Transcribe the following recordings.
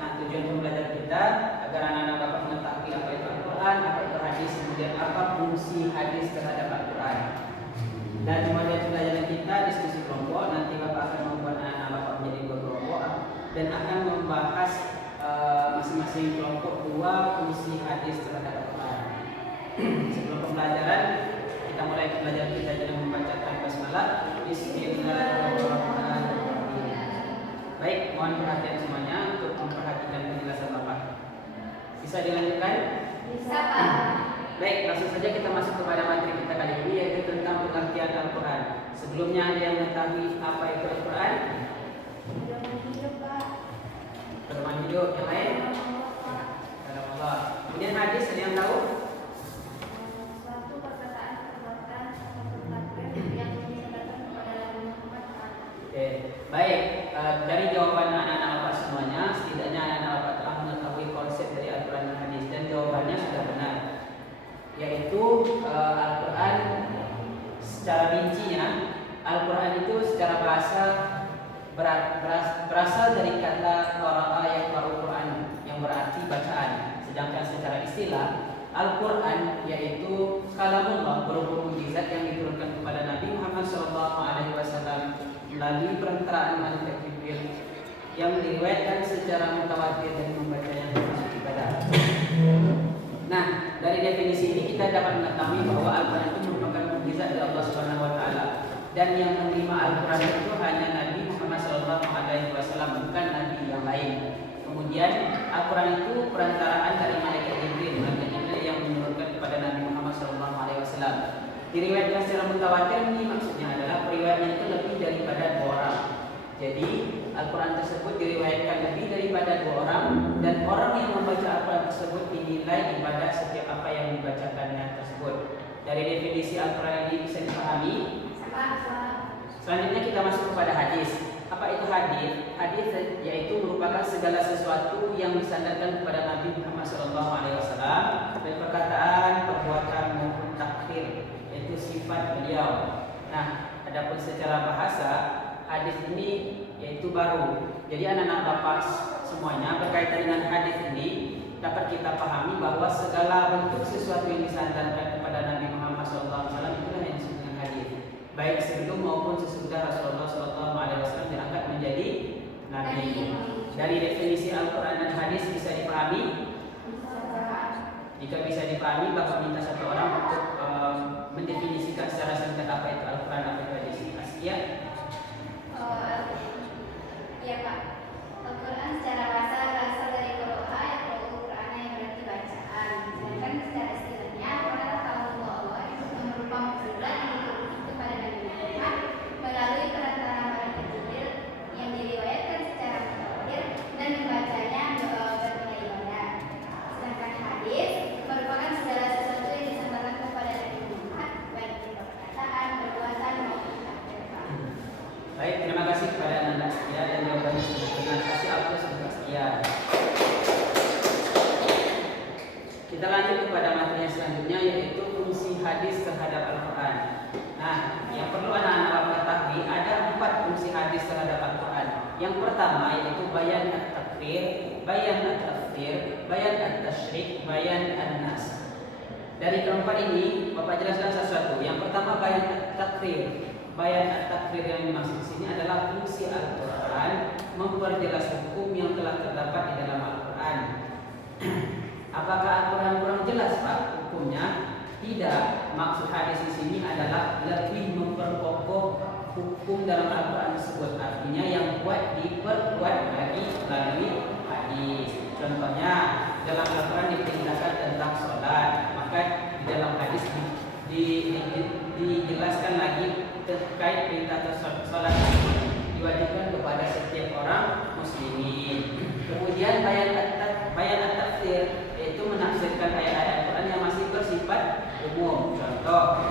Nah, tujuan pembelajaran kita agar anak-anak dapat mengetahui apa itu Al-Quran, apa itu hadis, kemudian apa fungsi hadis terhadap Al-Quran. Dan model pembelajaran kita diskusi kelompok. Nanti Bapak akan membuat anak-anak Bapak menjadi dua kelompok dan akan membahas masing-masing kelompok dua fungsi hadis terhadap Al-Quran. Sebelum pembelajaran, kita mulai pembelajaran kita dengan membacakan basmalah. Bismillahirrahmanirrahim. Baik, mohon perhatian semuanya untuk memperhatikan penjelasan Bapak. Bisa dilanjutkan? Bisa, Pak. Baik, langsung saja kita masuk kepada materi kita kali ini, yaitu tentang pengertian Al-Quran. Sebelumnya ada yang mengetahui apa itu Al-Quran? Pedoman hidup, Pak. Pedoman hidup. Yang lain? Kalam Allah. Kemudian hadis, ada yang tahu? Suatu perkataan, perbuatan, atau takbir yang disampaikan kepada Nabi Muhammad. Oke, baik. Dari jawaban anak-anak Bapak semuanya, setidaknya anak-anak Bapak telah mengetahui konsep dari Al-Quran dan hadis, dan jawabannya sudah benar, yaitu Al-Quran secara rincinya, Al-Quran itu secara bahasa berasal dari kata qara'a yaqra'u Quran, yang berarti bacaan. Sedangkan secara istilah, Al-Quran yaitu kalamullah, berupa mukjizat yang diturunkan kepada Nabi Muhammad SAW melalui perantaraan malaikat Jibril, yang diriwayatkan secara mutawatir dan membacanya termasuk ibadah. Nah, dari definisi ini kita dapat mengetahui bahwa Al-Quran itu merupakan mukjizat dari Allah Subhanahu wa taala, dan yang menerima Al-Quran itu hanya Nabi Muhammad SAW, bukan nabi yang lain. Kemudian Al-Quran itu perantaraan dari malaikat Jibril, yang menurunkan kepada Nabi Muhammad SAW. Diriwayatkan secara mutawatir, ini maksudnya adalah periwayatnya itu lebih daripada 2 orang. Jadi Al-Quran tersebut diriwayatkan lebih daripada 2 orang, dan orang yang membaca Al-Quran tersebut dinilai ibadah setiap apa yang dibacakannya tersebut. Dari definisi Al-Quran ini bisa dipahami. Selanjutnya kita masuk kepada hadis. Apa itu hadis? Hadis yaitu merupakan segala sesuatu yang disandarkan kepada Nabi Muhammad SAW dari perkataan, perbuatan maupun takdir, yaitu sifat beliau. Nah, adapun secara bahasa, hadis ini yaitu baru. Jadi anak-anak Bapak semuanya berkaitan dengan hadis ini dapat kita pahami bahwa segala bentuk sesuatu yang disandarkan kepada Nabi Muhammad SAW itulah yang disebut dengan hadis. Baik sebelum maupun sesudah Rasulullah SAW diangkat menjadi Nabi. Dari definisi Al-Quran dan hadis bisa dipahami? Jika bisa dipahami, Bapak minta satu orang untuk mendefinisikan secara singkat apa itu Al-Quran, apa itu hadis. Askia? Iya, Pak. Al-Quran secara bahasa berasal dari qira'a yaqra'u Quran, yang berarti bacaan. Sedangkan secara istilahnya Al-Quran kalamullah Allah, yang berupa mukjizat yang diturunkan kepada Nabi Muhammad melalui perantara malaikat Jibril, yang diriwayatkan secara mutawatir dan membacanya bernilai ibadah. Sedangkan hadis merupakan segala sesuatu yang disampaikan kepada Nabi Muhammad, baik berupa perkataan, perbuatan maupun takbir. Baik, terima kasih kepada Anda Askia dan jawabannya sudah benar. Kasih aplaus untuk Askia. Kita lanjut kepada materi yang selanjutnya, yaitu fungsi hadis terhadap Al-Quran. Nah, yang perlu anak-anak ketahui, ada 4 fungsi hadis terhadap Al-Quran. Yang pertama yaitu bayan at-takrir, bayan at-tafsir, bayan at-tasyrik, bayan an-nas. Dari keempat ini Bapak jelaskan sesuatu. Yang pertama bayan at-takrir. Bayan at-takrir yang dimaksud di sini adalah fungsi Al-Quran memperjelas hukum yang telah terdapat di dalam Al-Quran. Apakah Al-Quran kurang jelas, Pak, hukumnya? Tidak. Maksud hadis di sini adalah lebih memperkokoh hukum dalam Al-Quran tersebut. Artinya yang kuat diperkuat lagi melalui hadis. Contohnya dalam Al-Quran diperintahkan tentang sholat, maka di dalam hadis dijelaskan lagi terkait perintah sholat diwajibkan kepada setiap orang muslimin. Kemudian bayan at-tafsir, yaitu menafsirkan ayat-ayat Al-Quran yang masih bersifat umum. Contoh,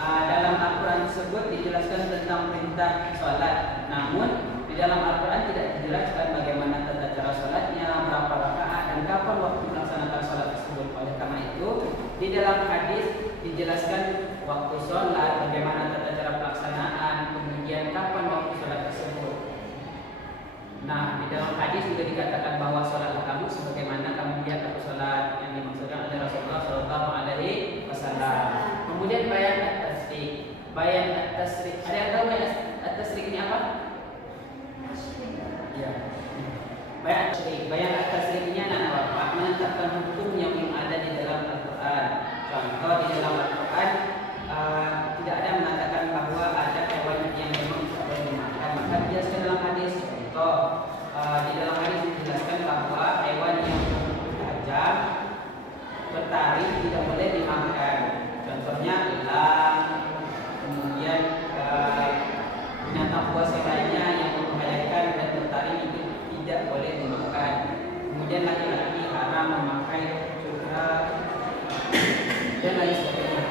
dalam Al-Quran tersebut dijelaskan tentang perintah sholat, namun di dalam Al-Quran tidak dijelaskan bagaimana tata cara sholatnya, berapa rakaat, dan kapan waktu melaksanakan sholat tersebut. Oleh karena itu, di dalam hadis dijelaskan waktu sholat, bagaimana tata cara pelaksanaan, kemudian kapan waktu sholat tersebut. Nah, di dalam hadis juga dikatakan bahwa at-tasyrih. Bayan at-tasyrih ini anak bapak menetapkan hukum yang belum ada di dalam Al-Quran. Contoh di dalam Al-Quran tidak ada mengatakan bahwa ada hewan yang memang tidak boleh dimakan. Maka dijelaskan dalam hadis. Contoh di dalam hadis dijelaskan bahwa hewan yang tajam bertaring tidak boleh dimakan. Contohnya elang, kemudian binatang buas yang lainnya yang membahayakan dan bertaring itu tidak boleh dimakan. Kemudian laki-laki haram memakai curhat dan lain sebagainya.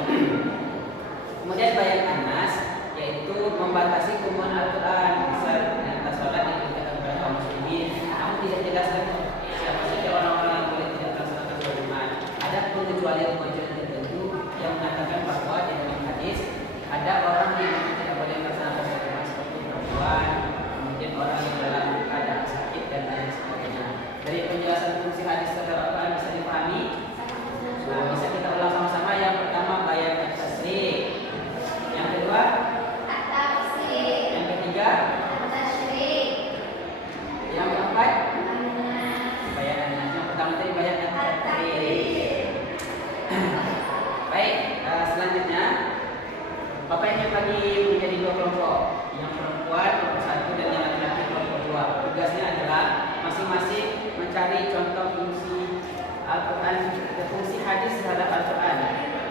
Kemudian bayan anas yaitu membatasi keumuman Al-Quran, misal perintah sholat diperintahkan kepada kaum muslimin, namun tidak jelaskan siapa saja orang-orang yang boleh tidak melaksanakan sholat Jumat. Ada pengecualian tertentu yang mengatakan bahwa di dalam hadis ada orang yang tidak boleh melaksanakan sholat Jumat seperti perempuan, kemudian orang yang dalam keadaan sakit dan lain sebagainya. Dari penjelasan fungsi hadis terhadap Al-Quran bisa dipahami. Bisa kita ulang sama-sama. Yang pertama bayan at-tasyrih, yang kedua at-tafsir, yang ketiga at-tasyrih, yang keempat an-nas, bayan anas. Yang pertama tadi bayan at-tasyrih. Baik, selanjutnya Bapak ingin bagi menjadi dua kelompok, yang perempuan kelompok satu dan yang laki-laki kelompok dua. Tugasnya adalah masing-masing mencari contoh fungsi Al-Quran, fungsi hadis terhadap Al-Quran.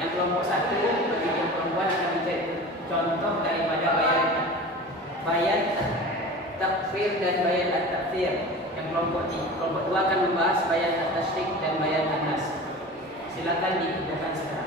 Yang kelompok satu bagi yang perempuan akan mencari contoh daripada bayan takfir dan bayan at-takfir. Yang kelompok dua akan membahas bayan at-tasyrih dan bayan anas. Silakan dikerjakan sekarang.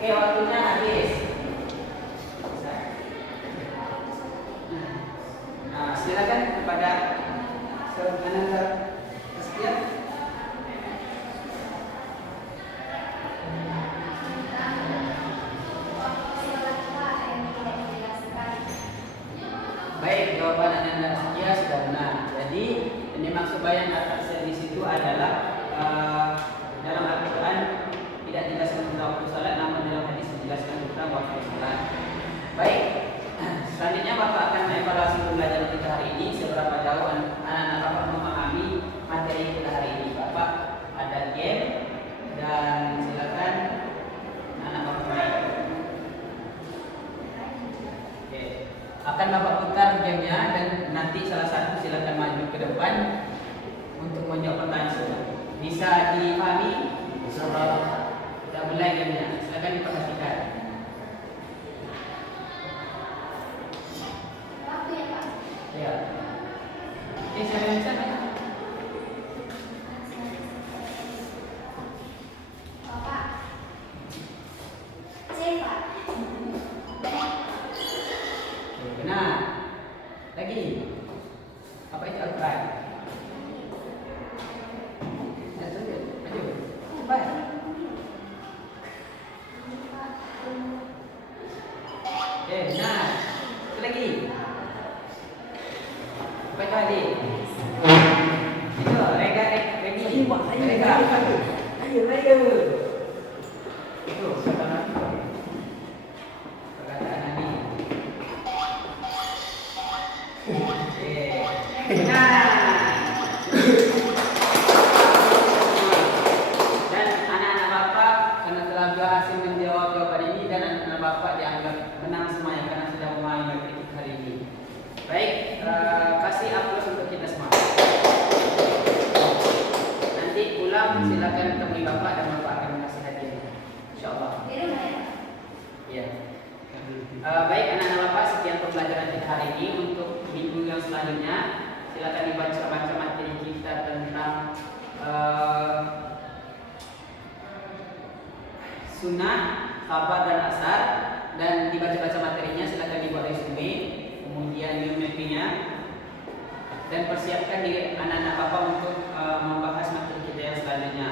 Oke, waktunya habis. Nah, silakan kepada Ananda Setia. Baik, jawaban Ananda Setia sudah benar. Jadi, yang dimaksud bayan at-tasyrih di situ adalah dalam Al-Quran tidak dijelaskan tentang waktu salat, namun dalam hadis dijelaskan tentang waktu salat. Baik, selanjutnya Bapak akan mengevaluasi pembelajaran kita hari ini. Seberapa jauh anak-anak Bapak memahami materi kita hari ini. Bapak ada game dan silakan anak Bapak main. Oke, akan Bapak putar gamenya dan nanti salah satu silakan maju ke depan untuk menjawab pertanyaan semua. Bisa dipahami? Sudah mulai gamenya, silakan diperhatikan. waktu ya Pak. Ya. Oke, silakan sana. Bapak, C Pak. Oke, benar. Lagi. Apa itu Al-Quran? Maju. Cepat. Oke, benar. Satu lagi. Apa itu adik? Itu, rega. Ayo. Itu, perkataan Nabi. Oke. Benar. Dan anak-anak Bapak karena telah berhasil menjawab jawaban ini dan anak-anak Bapak dianggap menang semuanya karena sudah memahami materi hari ini. Baik, kasih aplaus untuk kita semua. Nanti pulang silakan temui Bapak dan Bapak akan kasih hadiah. Insyaallah. Di rumah ya Pak. Iya. Baik anak-anak Bapak, sekian pembelajaran kita hari ini. Untuk minggu yang selanjutnya silakan dibaca materi kita tentang sunnah, khabar dan asar, dan dibaca-baca materinya. Silakan dibuat resume, kemudian mappingnya, dan persiapkan diri anak-anak Bapak untuk membahas materi kita yang selanjutnya.